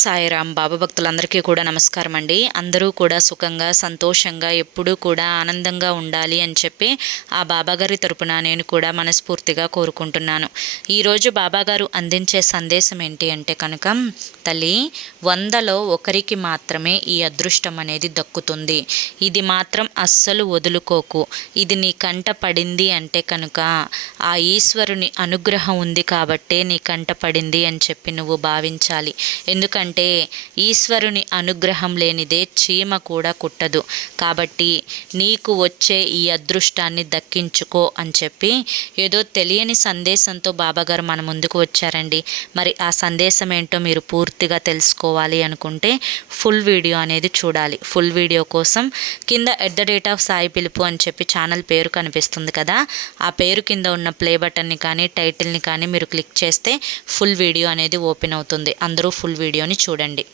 సాయిరామ్ బాబా భక్తులందరికీ కూడా నమస్కారం అండి. అందరూ కూడా సుఖంగా సంతోషంగా ఎప్పుడూ కూడా ఆనందంగా ఉండాలి అని చెప్పి ఆ బాబాగారి తరపున నేను కూడా మనస్ఫూర్తిగా కోరుకుంటున్నాను. ఈరోజు బాబాగారు అందించే సందేశం ఏంటి అంటే కనుక తల్లి వందలో ఒకరికి మాత్రమే ఈ అదృష్టం అనేది దక్కుతుంది. ఇది మాత్రం అస్సలు వదులుకోకు. ఇది నీ కంట పడింది అంటే కనుక ఆ ఈశ్వరుని అనుగ్రహం ఉంది కాబట్టే నీ కంట పడింది అని చెప్పి నువ్వు భావించాలి. ఎందుకంటే ఈశ్వరుని అనుగ్రహం లేనిదే చీమ కూడా కుట్టదు. కాబట్టి నీకు వచ్చే ఈ అదృష్టాన్ని దక్కించుకో అని చెప్పి ఏదో తెలియని సందేశంతో బాబాగారు మన ముందుకు వచ్చారండి. మరి ఆ సందేశం ఏంటో మీరు పూర్తిగా తెలుసుకోవాలి అనుకుంటే ఫుల్ వీడియో అనేది చూడాలి. ఫుల్ వీడియో కోసం కింద at the date of Sai పిలుపు అని చెప్పి ఛానల్ పేరు కనిపిస్తుంది కదా. ఆ పేరు కింద ఉన్న ప్లే బటన్ని కానీ టైటిల్ని కానీ మీరు క్లిక్ చేస్తే ఫుల్ వీడియో అనేది ఓపెన్ అవుతుంది. అందరూ ఫుల్ వీడియోని చూడండి.